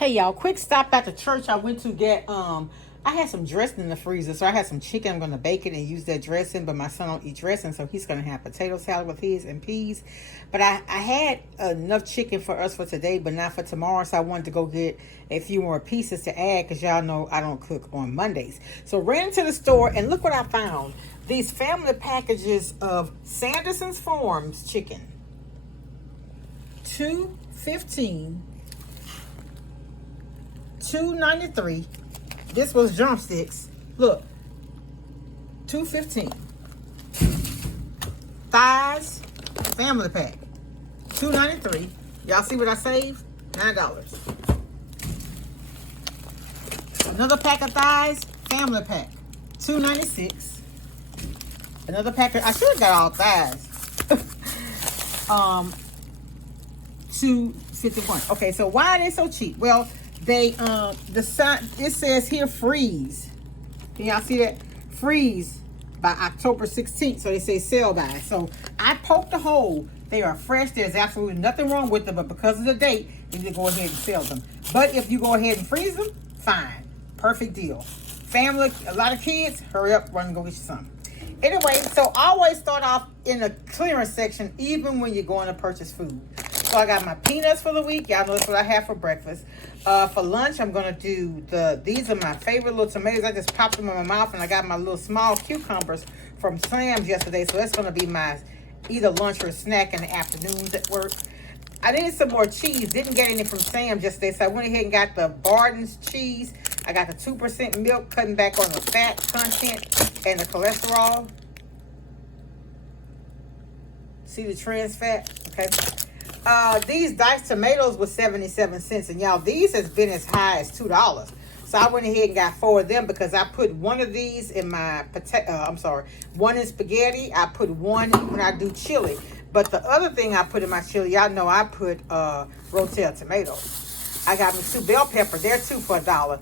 Hey y'all, quick stop at the church. I went to get I had some dressing in the freezer, so I had some chicken. I'm gonna bake it and use that dressing, but my son don't eat dressing, so he's gonna have potato salad with his and peas. But I had enough chicken for us for today, but not for tomorrow, so I wanted to go get a few more pieces to add because y'all know I don't cook on Mondays. So ran into the store and look what I found. These family packages of Sanderson's Farms chicken. 215, 293. This was drumsticks. Look, 215. Thighs, family pack, 293. Y'all see what I saved? $9. Another pack of thighs, family pack, 296. Another pack of, I should have got all thighs. 251. Okay, so why are they so cheap? Well, they the sign, it says here freeze. Can y'all see that? Freeze by October 16th. So they say sell by. So I poked a hole. They are fresh. There's absolutely nothing wrong with them, but because of the date, you need to go ahead and sell them. But if you go ahead and freeze them, fine. Perfect deal. Family, a lot of kids, hurry up, run and go get you some. Anyway, so always start off in the clearance section, even when you're going to purchase food. So I got my peanuts for the week. Y'all know that's what I have for breakfast. For lunch, I'm going to do these are my favorite little tomatoes. I just popped them in my mouth, and I got my little small cucumbers from Sam's yesterday. So that's going to be my either lunch or snack in the afternoons at work. I needed some more cheese. Didn't get any from Sam's yesterday, so I went ahead and got the Barden's cheese. I got the 2% milk, cutting back on the fat content and the cholesterol. See the trans fat? Okay. These diced tomatoes were 77 cents, and y'all, these has been as high as $2. So I went ahead and got 4 of them because I put one of these in my one in spaghetti. I put one when I do chili. But the other thing I put in my chili, y'all know I put Rotel tomatoes. I got me 2 bell peppers. They're 2 for $1.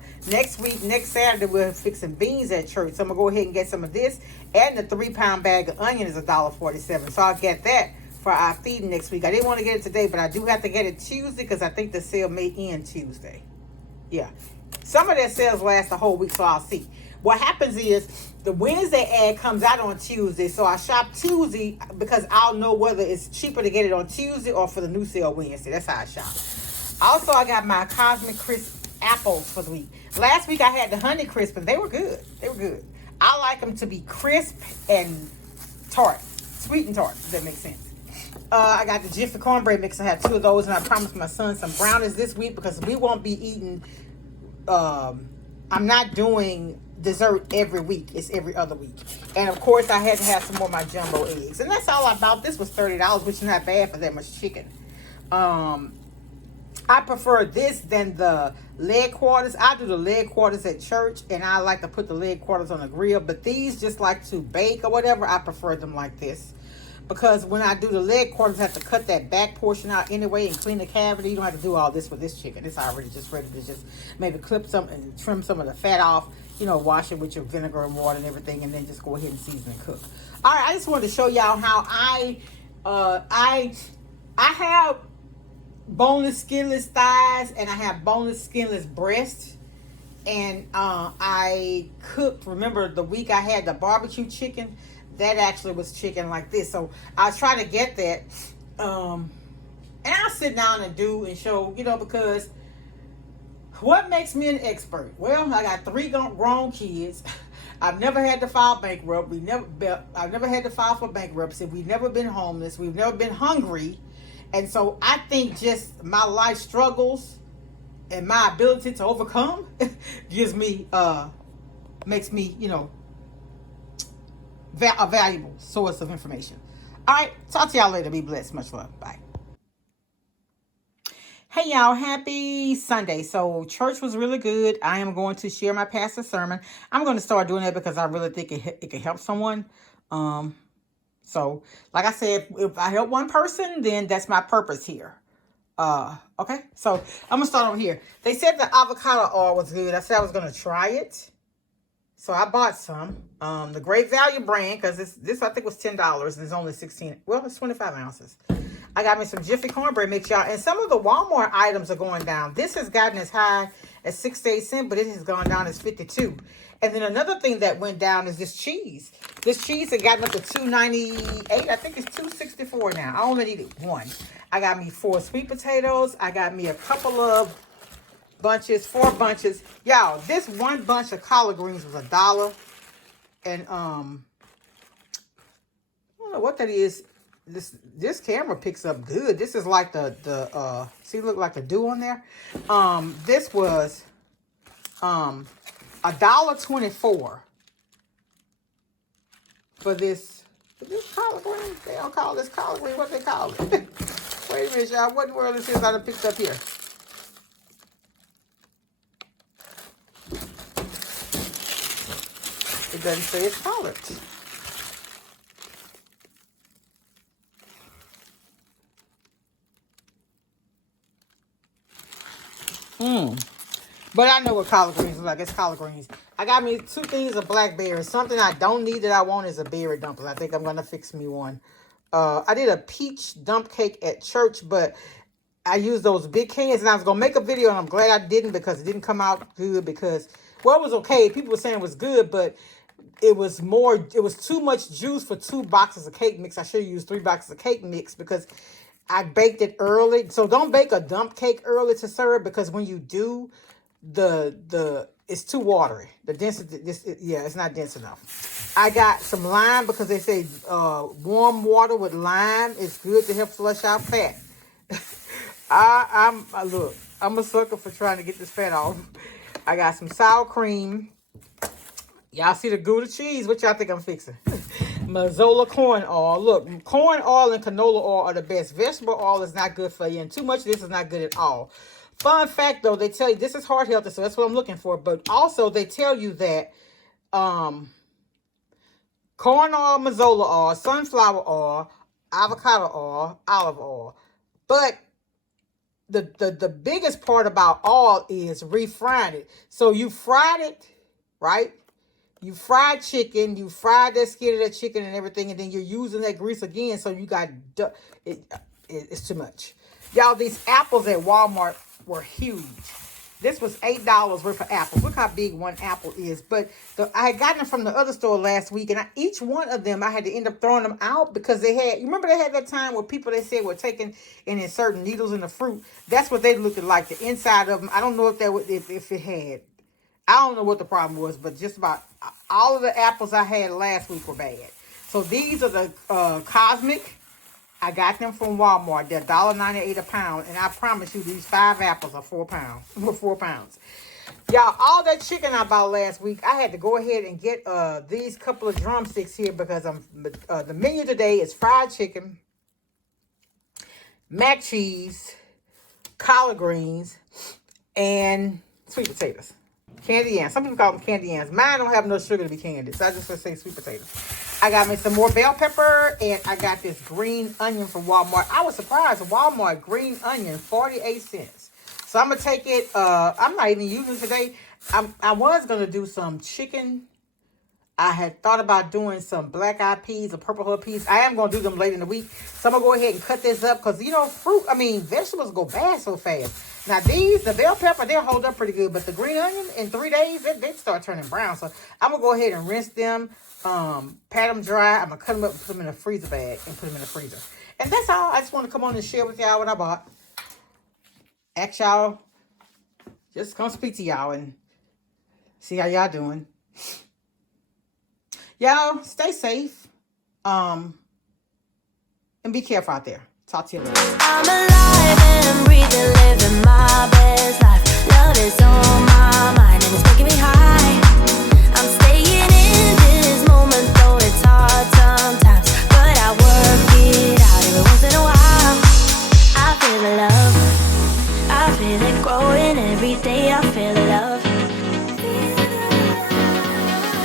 Next Saturday, we're fixing beans at church. So I'm going to go ahead and get some of this. And the 3-pound bag of onion is $1.47. So I'll get that for our feeding next week. I didn't want to get it today, but I do have to get it Tuesday because I think the sale may end Tuesday. Yeah. Some of that sales last the whole week, so I'll see. What happens is the Wednesday ad comes out on Tuesday, so I shop Tuesday because I'll know whether it's cheaper to get it on Tuesday or for the new sale Wednesday. That's how I shop. Also, I got my Cosmic Crisp apples for the week. Last week I had the Honey Crisp, and they were good. They were good. I like them to be crisp and tart, sweet and tart, if that makes sense. I got the Jiffy cornbread mix. I have 2 of those, and I promised my son some brownies this week because we won't be eating. I'm not doing dessert every week. It's every other week. And of course, I had to have some more of my jumbo eggs, and that's all I bought. This was $30, which is not bad for that much chicken. I prefer this than the leg quarters. I do the leg quarters at church, and I like to put the leg quarters on the grill. But these, just like to bake or whatever, I prefer them like this. Because when I do the leg quarters, I have to cut that back portion out anyway and clean the cavity. You don't have to do all this with this chicken. It's already just ready to just maybe clip some and trim some of the fat off. You know, wash it with your vinegar and water and everything, and then just go ahead and season and cook. All right, I just wanted to show y'all how I have boneless, skinless thighs, and I have boneless, skinless breast. And I cooked, remember the week I had the barbecue chicken? That actually was chicken like this. So I try to get that. And I'll sit down and do and show, you know, because what makes me an expert? Well, I got 3 grown kids. I've never had to file bankrupt. I've never had to file for bankruptcy. We've never been homeless. We've never been hungry. And so I think just my life struggles and my ability to overcome gives me, makes me, you know, a valuable source of information. All right, talk to y'all later. Be blessed. Much love. Bye. Hey y'all, happy Sunday. So church was really good. I am going to share my pastor's sermon. I'm going to start doing that because I really think it can help someone. So like I said, if I help one person, then that's my purpose here. Okay, so I'm gonna start on here. They said the avocado oil was good. I said I was gonna try it. So I bought some. The Great Value brand, because this I think was $10 and it's only 16. Well, it's 25 ounces. I got me some Jiffy cornbread mix, y'all. And some of the Walmart items are going down. This has gotten as high as 68 cents, but it has gone down as 52. And then another thing that went down is this cheese. This cheese had gotten up to $2.98. I think it's $2.64 now. I only needed one. I got me 4 sweet potatoes. I got me a couple of bunches, 4 bunches. Y'all, this one bunch of collard greens was $1. And I don't know what that is. This camera picks up good. This is like the see, look like the dew on there. This was $1.24 for this collard green. They don't call this collard green. What they call it? Wait a minute, y'all. What in the world is this I done picked up here? It doesn't say it's collard. But I know what collard greens is like. It's collard greens. I got me 2 things of blackberries. Something I don't need that I want is a berry dumpling. I think I'm going to fix me one. I did a peach dump cake at church, but I used those big cans, and I was going to make a video, and I'm glad I didn't because it didn't come out good because, well, it was okay. People were saying it was good, but it was too much juice for 2 boxes of cake mix. I should have used 3 boxes of cake mix because I baked it early. So don't bake a dump cake early to serve because when you do, it's too watery. The density, it's not dense enough. I got some lime because they say warm water with lime is good to help flush out fat. Look, I'm a sucker for trying to get this fat off. I got some sour cream. Y'all see the Gouda cheese? What y'all think I'm fixing? Mazola corn oil. Look, corn oil and canola oil are the best. Vegetable oil is not good for you, and too much of this is not good at all. Fun fact, though, they tell you this is heart healthy, so that's what I'm looking for. But also, they tell you that corn oil, mazola oil, sunflower oil, avocado oil, olive oil. But the biggest part about oil is refrying it. So you fried it, right? You fried chicken, you fried that skin of that chicken and everything, and then you're using that grease again, so you got, it's too much. Y'all, these apples at Walmart were huge. This was $8 worth of apples. Look how big one apple is. But I had gotten them from the other store last week, and each one of them, I had to end up throwing them out because they had, you remember they had that time where people, they said, were taking and inserting needles in the fruit. That's what they looked like, the inside of them. I don't know if that would, if it had, I don't know what the problem was, but just about all of the apples I had last week were bad. So these are the Cosmic. I got them from Walmart. They're $1.98 a pound. And I promise you, these 5 apples are 4 pounds. 4 pounds. Y'all, all that chicken I bought last week, I had to go ahead and get these couple of drumsticks here because the menu today is fried chicken, mac cheese, collard greens, and sweet potatoes. Candy yams. Some people call them candy yams. Mine don't have no sugar to be candy, so I just say sweet potatoes. I got me some more bell pepper, and I got this green onion from Walmart. I was surprised. Walmart green onion, 48 cents. So I'm going to take it. I'm not even using it today. I was going to do some chicken. I had thought about doing some black-eyed peas or purple heart peas. I am going to do them later in the week. So I'm going to go ahead and cut this up because, you know, vegetables go bad so fast. Now, the bell pepper, they'll hold up pretty good. But the green onion, in 3 days, they start turning brown. So I'm going to go ahead and rinse them, pat them dry. I'm going to cut them up and put them in a freezer bag and put them in the freezer. And that's all. I just want to come on and share with y'all what I bought. Ask y'all, just come speak to y'all and see how y'all doing. Y'all, stay safe. And be careful out there. Talk to you later. I'm alive and breathing, living my best life. Love is on my